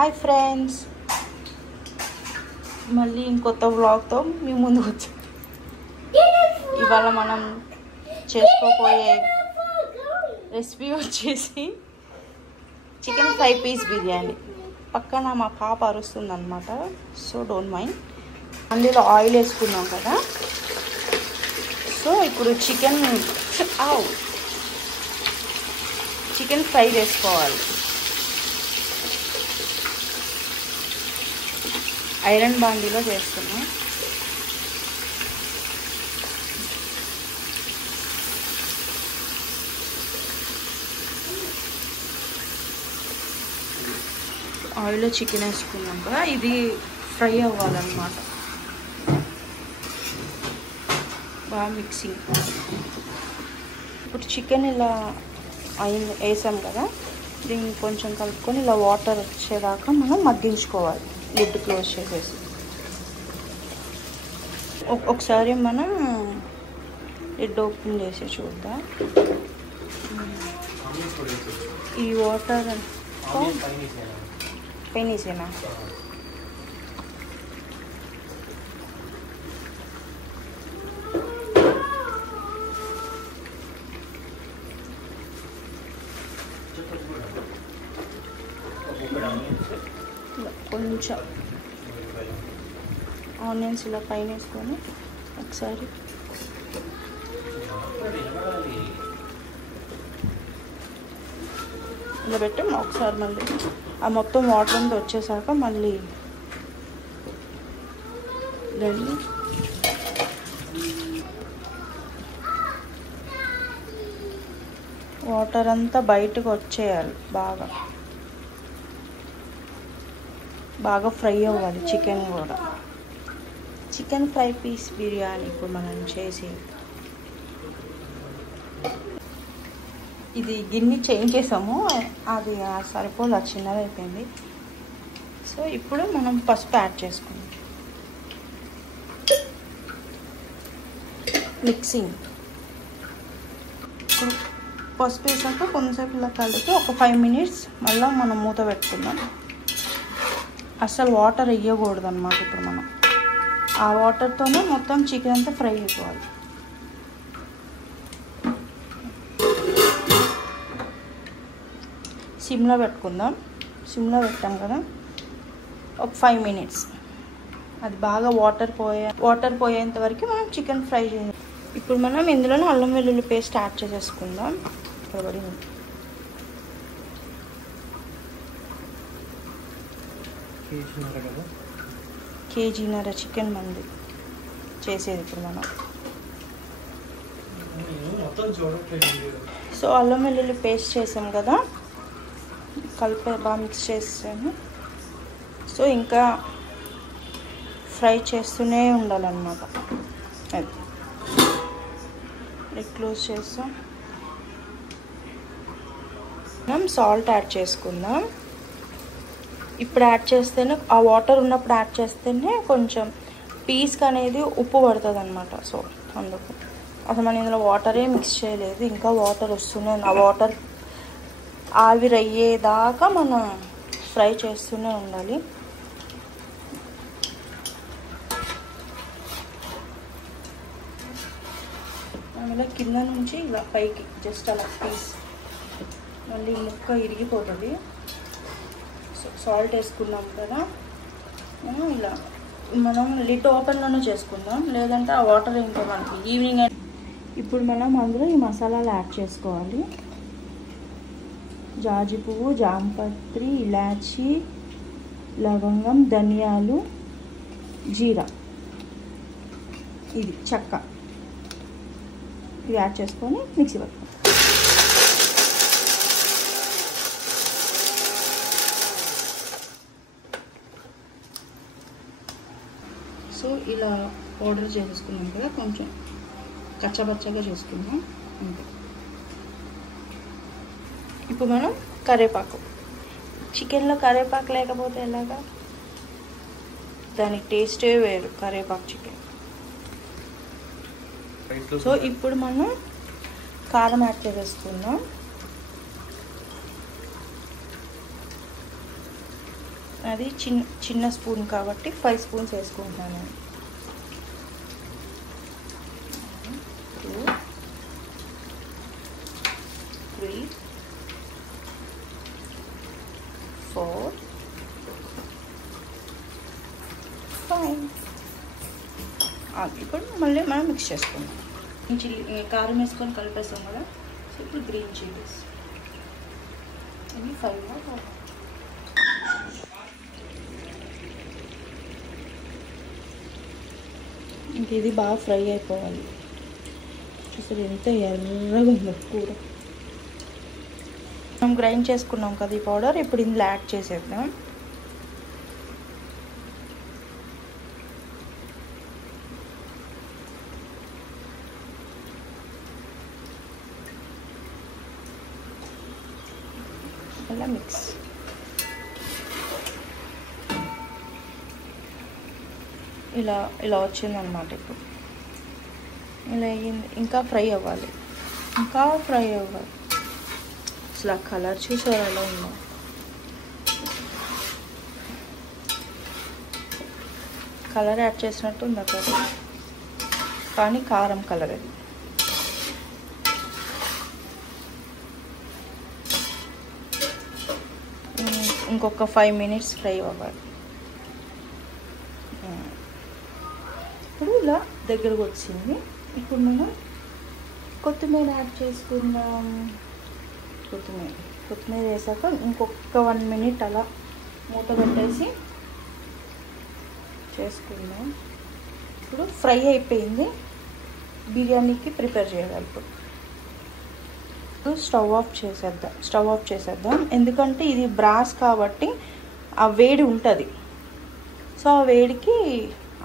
Hi friends, మళ్ళీ ఇంకొత్త వ్లాగ్తో మీ ముందుకు వచ్చాం. ఇవాళ మనం చేసుకోబోయే రెసిపీ వచ్చేసి చికెన్ ఫ్రై పీస్ బిర్యానీ. పక్కన మా పాప అరుస్తుంది అనమాట, సో డోంట్ మైండ్. అందులో ఆయిల్ వేసుకున్నాం కదా, సో ఇప్పుడు చికెన్ ఫ్రై చేసుకోవాలి. ఐరన్ బాండీలో చేస్తున్నాం. ఆయిల్లో చికెన్ వేసుకున్నాం కదా, ఇది ఫ్రై అవ్వాలన్నమాట. బాగా మిక్సింగ్. ఇప్పుడు చికెన్ ఇలా వేసాం కదా, దీన్ని కొంచెం కలుపుకొని ఇలా వాటర్ వచ్చేదాకా మనం మగ్గించుకోవాలి. లిడ్ క్లోజ్ చేసేసి ఒకసారి మనం లిడ్ ఓపెన్ చేసి చూద్దాం. ఈ వాటర్ పైనేసేనా? కొంచెం ఆనియన్స్ ఇలా పైన వేసుకొని ఒకసారి ఇలా పెట్టాం. ఒకసారి మళ్ళీ ఆ మొత్తం వాటర్ అంతా వచ్చేసాక మళ్ళీ దాన్ని వాటర్ అంతా బయటకు వచ్చేయాలి. బాగా ఫ్రై అవ్వాలి చికెన్ కూడా. చికెన్ ఫ్రై పీస్ బిర్యానీ ఇప్పుడు మనం చేసి ఇది గిన్నె చేంజ్ చేసాము, అది సరిపోలే, చిన్నది అయిపోయింది. సో ఇప్పుడు మనం పసుపు యాడ్ చేసుకుందాం. మిక్సింగ్. పసుపు వేసాక కొంచెంసేపు ఇలా కలిపి ఒక 5 minutes మళ్ళీ మనం మూత పెట్టుకుందాం. అసలు వాటర్ వేయకూడదు అన్నమాట. ఇప్పుడు మనం ఆ వాటర్తోనే మొత్తం చికెన్ అంతా ఫ్రై అయిపోవాలి. సిమ్లో పెట్టుకుందాం. సిమ్లో పెట్టాం కదా, ఒక 5 minutes అది బాగా వాటర్ పోయేంత వరకు మనం చికెన్ ఫ్రై చేయాలి. ఇప్పుడు మనం ఇందులోనే అల్లం వెల్లుల్లి పేస్ట్ యాడ్ చేసేసుకుందాం. కేజీన్నర చికెన్ మంది చేసేది ఇప్పుడు మనం. సో అల్లం వెల్లుల్లి పేస్ట్ చేసాం కదా, బాగా మిక్స్ చేసాము. సో ఇంకా ఫ్రై చేస్తూనే ఉండాలన్నమాట. అది క్లోజ్ చేస్తాం. మనం సాల్ట్ యాడ్ చేసుకుందాం. ఇప్పుడు యాడ్ చేస్తేనే, ఆ వాటర్ ఉన్నప్పుడు యాడ్ చేస్తేనే కొంచెం పీస్కి అనేది ఉప్పు పడుతుంది అనమాట. సో అందుకు అసలు మనం ఇందులో వాటరే మిక్స్ చేయలేదు, ఇంకా వాటర్ వస్తూనే, ఆ వాటర్ ఆవిరయ్యేదాకా మనం ఫ్రై చేస్తూనే ఉండాలి. మనం ఇలా కింద నుంచి ఇలా పైకి జస్ట్ అలా పీస్, మళ్ళీ ముక్క ఇరిగిపోతుంది. సాల్ట్ వేసుకున్నాం కదా, ఇలా మనం లిడ్ ఓపెన్లోనే చేసుకుందాం, లేదంటే ఆ వాటర్ ఇంకా మనకి ఈవినింగ్. ఇప్పుడు మనం అందులో ఈ మసాలాలు యాడ్ చేసుకోవాలి. జాజి పువ్వు, జాంపత్రి, ఇలాచి, లవంగం, ధనియాలు, జీరా, ఇది చెక్క, ఇవి యాడ్ చేసుకొని మిక్సీ పట్టుకోవాలి. సో ఇలా పౌడర్ చేసుకున్నాం కదా, కొంచెం కచ్చబచ్చగా చేసుకున్నాం అంతే. ఇప్పుడు మనం కరివేపాకు, చికెన్లో కరివేపాకు లేకపోతే ఎలాగా, దాని టేస్టే వేరు కరివేపాకు చికెన్. సో ఇప్పుడు మనం కారం యాడ్ చేసేసుకుందాం. అది చిన్న స్పూన్ కాబట్టి 5 స్పూన్స్ వేసుకుంటున్నాను. 2 3 4 5. ఇప్పుడు మళ్ళీ మనం మిక్స్ చేసుకుందాం. చిల్లీ కారం వేసుకొని కలిపేస్తాం కదా. సో ఇప్పుడు గ్రీన్ చిల్లీస్ ఇవి 5. ఇంక ఇది బాగా ఫ్రై అయిపోవాలి. అసలు ఎంత ఎర్రగా ఉందో కూర. మనం గ్రైండ్ చేసుకున్నాం కదా ఈ పౌడర్, ఇప్పుడు ఇందులో యాడ్ చేసేద్దాం. ఇలా మిక్స్. ఇలా వచ్చిందనమాట. ఇప్పుడు ఇలా అయ్యింది. ఇంకా ఫ్రై అవ్వాలి. అసలు ఆ కలర్ చూసారు ఎలా ఉందో. కలర్ యాడ్ చేసినట్టు ఉంది అక్కడ, కానీ కారం కలర్ అది. ఇంకొక 5 minutes ఫ్రై అవ్వాలి. ఇప్పుడు ఇలా దగ్గరకు వచ్చింది. ఇప్పుడు మనం కొత్తిమీర యాడ్ చేసుకుందాం. కొత్తిమీర వేసాక ఇంకొక 1 minute అలా మూత పెట్టేసి చేసుకుందాం. ఇప్పుడు ఫ్రై అయిపోయింది. బిర్యానీకి ప్రిపేర్ చేయాలి. ఇప్పుడు స్టవ్ ఆఫ్ చేసేద్దాం. ఎందుకంటే ఇది బ్రాస్ కాబట్టి ఆ వేడి ఉంటుంది. సో ఆ వేడికి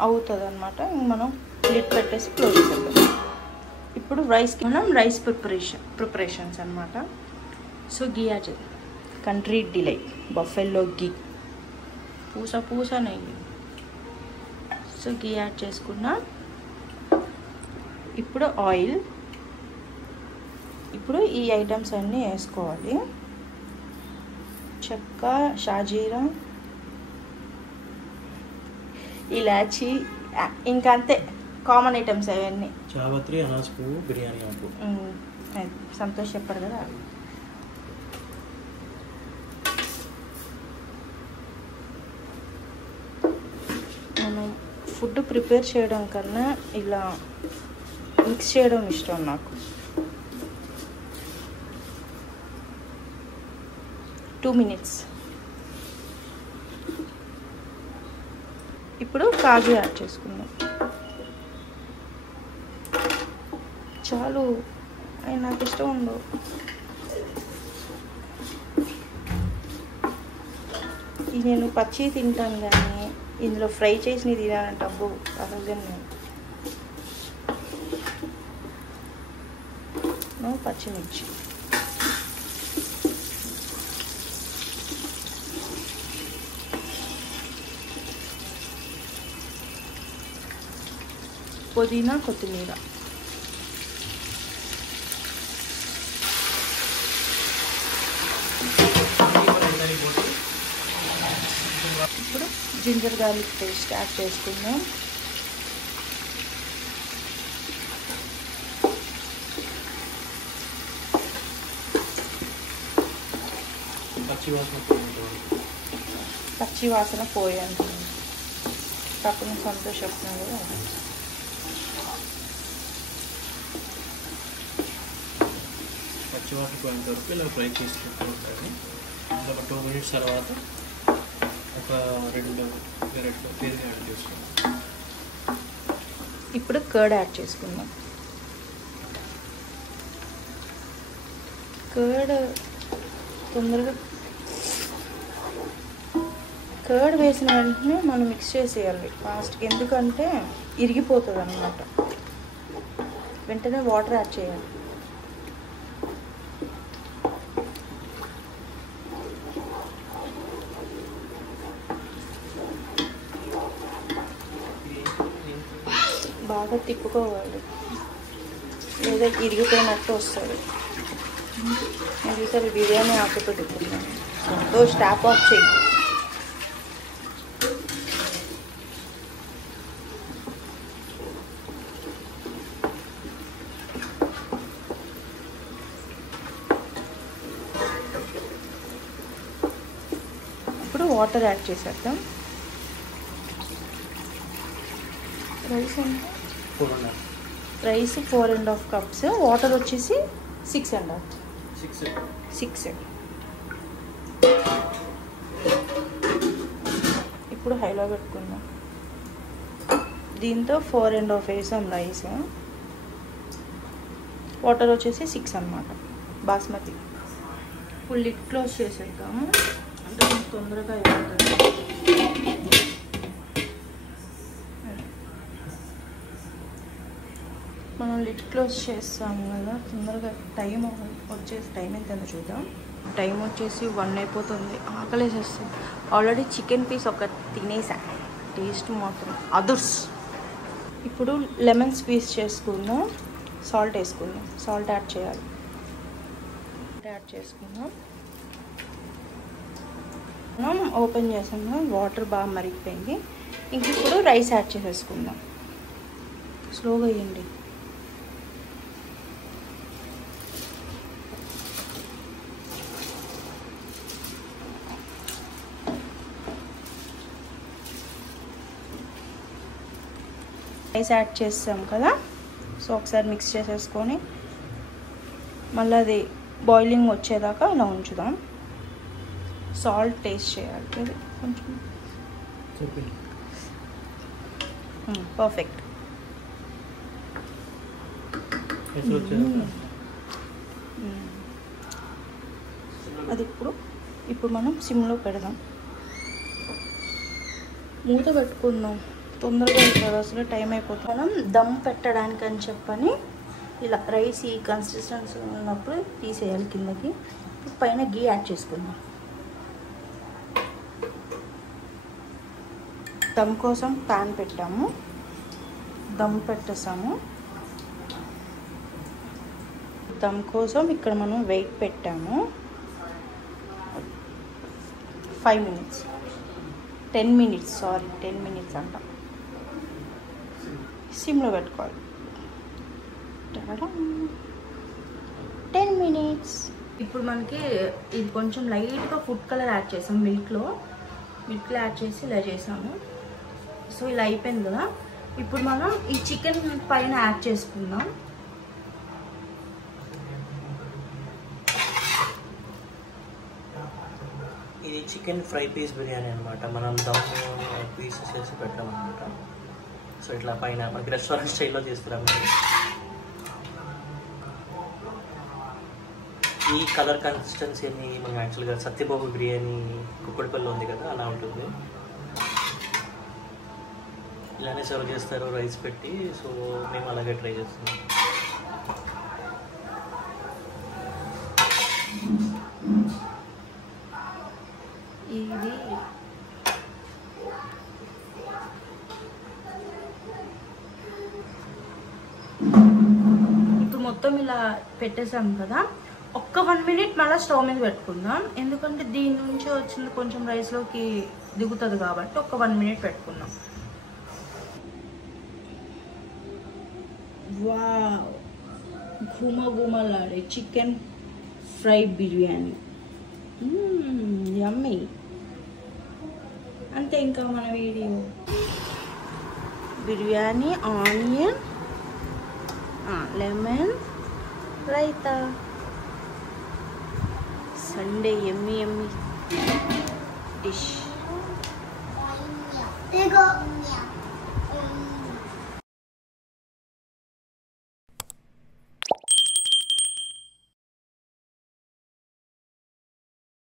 అవుతుంది అనమాట. మనం లిడ్ పెట్టేసి క్లోజ్ చేసేద్దాం. ఇప్పుడు రైస్ ప్రిపరేషన్స్ అనమాట. సో గీ యాడ్ చేద్దాం. కంట్రీ డిలైట్ బఫెల్లో గీ, పూస నెయ్యి. సో గీ యాడ్ చేసుకున్నా. ఇప్పుడు ఆయిల్. ఇప్పుడు ఈ ఐటమ్స్ అన్నీ వేసుకోవాలి. చెక్క, షాజీరా, ఇలాచి, ఇంకా అంతే కామన్ ఐటమ్స్ అవన్నీ. చావత్రి, అనాస పువ్వు, బిర్యానీ ఆకు. సంతోష్ చెప్పారు కదా. మనం ఫుడ్ ప్రిపేర్ చేయడం కన్నా ఇలా మిక్స్ చేయడం ఇష్టం నాకు. 2 minutes. ఇప్పుడు కాజు యాడ్ చేసుకుందాం. చాలు, అవి నాకు ఇష్టం ఉండవు. ఇది నేను పచ్చి తింటాను, కానీ ఇందులో ఫ్రై చేసి తినాలంటే అబ్బో అసలు నేను పచ్చిమిర్చి. పుదీనా, కొత్తిమీర. ఇప్పుడు జింజర్ గార్లిక్ పేస్ట్ యాడ్ చేసుకుందాం. పచ్చి వాసన పోయేంత తప్పని సంతోషిస్తున్నాను కదా. పచ్చివాసన పోయేంత వరకు ఇలా ఫ్రై చేసుకుంటాను. ఒక 2 minutes తర్వాత ఒక 2 గరిటెలు పెరుగు యాడ్ చేసుకుంటాం. ఇప్పుడు కర్డ్ యాడ్ చేసుకుందాం. కర్డ్ తొందరగా కర్డ్ వేసిన వెంటనే మనం మిక్స్ చేసేయాలి ఫాస్ట్గా, ఎందుకంటే ఇరిగిపోతుంది అన్నమాట. వెంటనే వాటర్ యాడ్ చేయాలి. బాగా తిప్పుకోవాలి, లేదా ఇరిగిపోయినట్టు వస్తుంది. నేను ఈసారి బిర్యానీ ఆకుతో తిప్పుతున్నాను. సంతోష్ ట్యాప్ ఆఫ్ చేయి. వాటర్ యాడ్ చేసేద్దాం. రైస్ అంటే 4.5 కప్స్, వాటర్ వచ్చేసి 6.5. ఇప్పుడు హైలో పెట్టుకుందాం. దీంతో 4.5 వేసాం రైస్, వాటర్ వచ్చేసి 6 అన్నమాట బాస్మతి. ఇప్పుడు లిడ్ క్లోజ్ చేసేద్దాము, అంటే తొందరగా అయిపోతుంది. మనం లిడ్ క్లోజ్ చేస్తాము కదా, తొందరగా టైం వచ్చేసి టైం ఎంతైనా చూద్దాం. టైం వచ్చేసి 1 అయిపోతుంది, ఆకలేసేస్తుంది. ఆల్రెడీ చికెన్ పీస్ ఒకటి తినేసా, టేస్ట్ మాత్రం అదుర్స్. ఇప్పుడు లెమన్ స్క్వీజ్ చేసుకుందాం, సాల్ట్ వేసుకుందాం. సాల్ట్ యాడ్ చేయాలి, యాడ్ చేసుకుందాం. మనం ఓపెన్ చేసాము, వాటర్ బాగా మరిగిపోయింది. ఇంక ఇప్పుడు రైస్ యాడ్ చేసేసుకుందాం. స్లోగా వేయండి. రైస్ యాడ్ చేస్తాం కదా, సో ఒకసారి మిక్స్ చేసేసుకొని మళ్ళీ అది బాయిలింగ్ వచ్చేదాకా అలా ఉంచుదాం. సాల్ట్ టేస్ట్ చేయాలి ఇది కొంచెం. పర్ఫెక్ట్. అది ఇప్పుడు మనం సిమ్లో పెడదాం. మూత పెట్టుకుందాం, తొందరగా అవుతుంది, అసలు టైం అయిపోతుంది. మనం దమ్ పెట్టడానికి అని చెప్పని ఇలా రైస్ ఈ కన్సిస్టెన్సీ ఉన్నప్పుడు తీసేయాలి కిందకి. పైన గీ యాడ్ చేసుకుందాం. దమ్ కోసం ప్యాన్ పెట్టాము, దమ్ పెట్టేసాము. దమ్ కోసం ఇక్కడ మనం వెయిట్ పెట్టాము 5 మినిట్స్, 10 మినిట్స్, సారీ 10 మినిట్స్ అంట. సిమ్లో పెట్టుకోవాలి. 10 మినిట్స్. ఇప్పుడు మనకి ఇది కొంచెం లైట్గా ఫుడ్ కలర్ యాడ్ చేసాం, మిల్క్లో యాడ్ చేసి ఇలా చేసాము. సో ఇలా అయిపోయింది కదా. ఇప్పుడు మనం ఈ చికెన్ పైన యాడ్ చేసుకుందాం. ఇది చికెన్ ఫ్రై పీస్ బిర్యానీ అనమాట. మనం దమ్ పీసెస్ చేసి పెట్టామన్నమాట. సో ఇట్లా పైన మనకి రెస్టారెంట్ స్టైల్లో చేస్తున్నాం. ఈ కలర్ కన్సిస్టెన్సీ అని మనం యాక్చువల్గా సత్యబాబు బిర్యానీ కుక్కడిపల్లి ఉంది కదా, అలా ఉంటుంది. ఇలానే సర్వ్ చేస్తారు రైస్ పెట్టి. సో మేము అలాగే ట్రై చేస్తున్నాం. ఇది ఇప్పుడు మొత్తం ఇలా పెట్టేసాం కదా, ఒక్క 1 మినిట్ మళ్ళీ స్టవ్ మీద పెట్టుకుందాం. ఎందుకంటే దీని నుంచి వచ్చింది కొంచెం రైస్లోకి దిగుతుంది కాబట్టి ఒక 1 మినిట్ పెట్టుకుందాం. వావ్, గుమగుమలాడే చికెన్ ఫ్రై బిర్యానీ, యమ్మీ. అంతే, ఇంకా మన video. Biryani, onion, lemon, raita. Sunday yummy yummy dish.